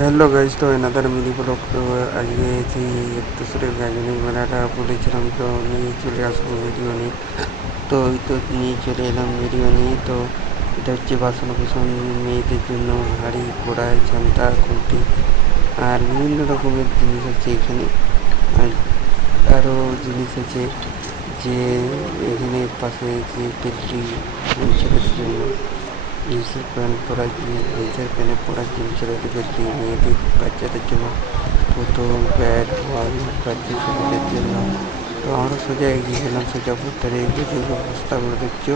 Hello guys, তো another mini blog. তো আজকে সেই এক্তেশ্বরের গাজনের মেলাটা বলেছিলাম, তো নিয়ে চলে আসবো ভিডিও নিয়ে। তো ওই তো নিয়ে চলে এলাম ভিডিও নিয়ে। তো এটা হচ্ছে বাসন কুসন, মেয়েদের জন্য হাঁড়ি কড়াই ছান্তা খুন্তি আর বিভিন্ন রকমের জিনিস আছে এখানে। আর আরও জিনিস আছে যে এখানে পাশে যে পেট্রি ছেলেদের জন্য জিন্সের প্যান্ট পরার জিন্সের প্যান্টে পরার জিনিস ছেলেদের পেট্রি, মেয়েদের বাচ্চাদের জন্য বোতল ব্যাট বল বাচ্চা ছেলেদের জন্য। তো আমরা সোজা এগিয়ে গেলাম সোজা ভুট্টারে, যেগুলো বস্তাগুলো দেখছো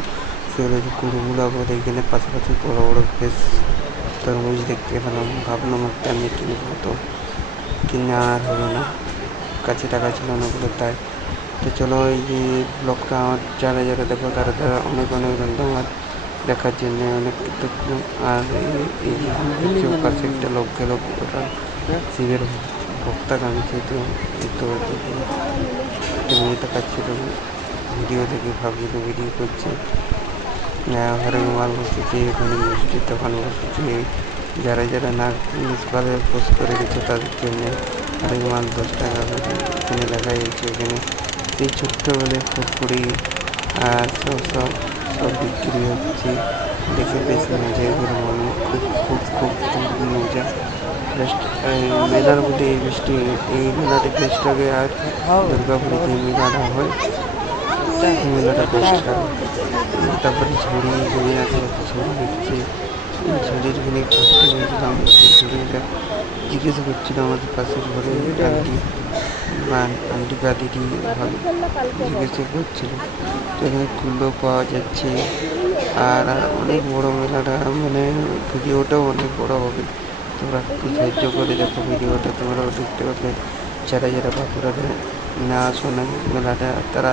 সেগুলো হচ্ছে কুড়োগুলো। আবার এখানে পাশাপাশি বড়ো বড়ো বেশ তরমুজ দেখতে পেলাম। ভাবলাম একটা আমি কিনবো, তো কিনে আর হলো না, কাছে টাকা ছিল না বলে তাই। তো চলো এই যে ব্লগটা আমার যারা যারা দেখো তারা তারা অনেক অনেক ধন্যবাদ দেখার জন্য, অনেক কৃতজ্ঞ। আর এই যে পাশে একটা লোক গেল, ওটা শিবের ভক্তা কামিয়েছে। তো এই তো একটা মেয়ে দেখাচ্ছিল ভিডিও থেকে, ভাবছিল ভিডিও করছে। ঘরে মাল বসেছে, ওখানে মিষ্টির দোকান বসেছে। যারা যারা না ভাবে পোস্ট করে গেছে তাদের জন্য আরেক মাল 10 টাকা করে এখানে লেখা যাচ্ছে। এখানে সেই ছোট্টবেলায় ফুরফুরি আর সব বিক্রি হচ্ছে। দেখে বেশ মজা এগুলো, আমি খুব খুব খুব খুব মজা। বেস্ট মেলার মধ্যে এই মেলাটা বেস্ট হবে। আর দুর্গাপুরে যে মেলাটা হয় এই মেলাটা বেস্ট হবে। তারপরে ঝুড়ি এখানে আছে, ঝুড়ি দেখছি। এই ঝুড়ির এখানে ফার্স্টে গেছিলাম, ঝুড়িটা জিজ্ঞেস করছিল আমাদের পাশের ঘরে আন্টি বা আন্টি বা দিদি জিজ্ঞেস করছিল। তো এখানে কুলো পাওয়া যাচ্ছে। আর অনেক বড় মেলাটা, মানে ভিডিওটাও অনেক বড় হবে। তোমরা একটু সাহায্য করে দেখো ভিডিওটা, তোমরাও দেখতে পাবে। যারা যারা বাঁকুড়াতে না আসো না মেলাটা, তারা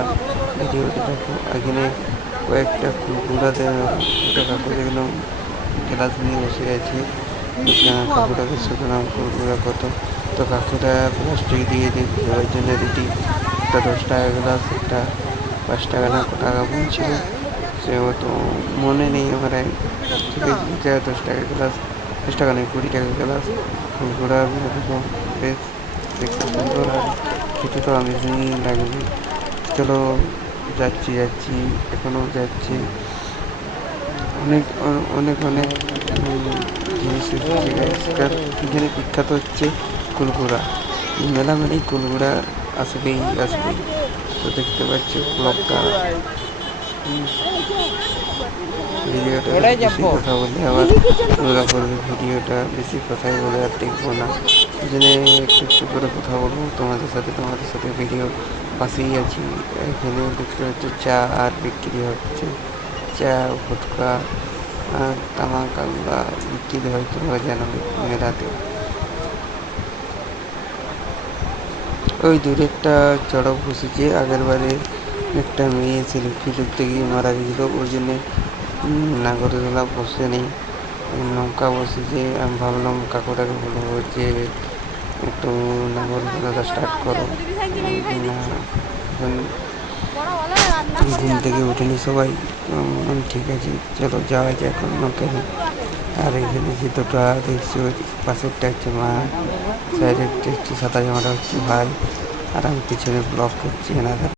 ভিডিওটা দেখো। এখানে কয়েকটা কুড়কুড়াতে একটা কাকু দেখলাম গ্লাস নিয়ে বসে আছে। কাকুটাকে শুধলাম কুড়কুড়া কত। তো কাকুটা প্লাস্টিক দিয়ে দেওয়ার জন্য রেডি। একটা 10 টাকা গ্লাস, একটা 5 টাকা না টাকা বলছিল, সে তো মনে নেই আমার। ঠিক আছে, 10 টাকা গ্লাস, 10 টাকা নেই 20 টাকা গ্লাস কুড়কুড়া বেশ দেখতে সুন্দর। আর খেতে তো আমেজিং লাগবে। চলো যাচ্ছি এখনও যাচ্ছি। অনেক অনেক অনেক জিনিস এখানে বিখ্যাত হচ্ছে কুলগুড়া। মেলা মানেই কুলগুড়া আসবেই। তো দেখতে পাচ্ছি ব্লগটা, ভিডিওটা বেশি কথা বলে আবার নোংরা করবে। ভিডিওটা বেশি কথাই বলে আর দেখবো না, এই জন্য একটু একটু করে কথা বলবো তোমাদের সাথে। ভিডিও পাশেই আছি। এখানে দেখতে হচ্ছে চা আর বিক্রি হচ্ছে, চা ফুটকা আর তামাক আল্লা বিক্রি হয়। তোমরা জানো মেলাতে ওই দূরে একটা চড়ক বসেছে। আগের বারে একটা মেয়ে সেলফি তুলতে গিয়ে মারা গেছিল, ওই জন্যে নাগরদোলা বসে নেই, নৌকা বসেছে। আমি ভাবলাম কাকুটাকে বলবো যে একটু নাগরদোলাটা স্টার্ট করো। না, এখন ঘুম থেকে উঠেনি সবাই। ঠিক আছে চলো যাওয়া যায় এখন নৌকায়। আর এখানে যে দুটো দেখছি, পাশেরটা হচ্ছে মা, সাইডেরটা হচ্ছে সাদা জামাটা হচ্ছে ভাই, আর আমি পিছনে ব্লগ করছি এনাদের।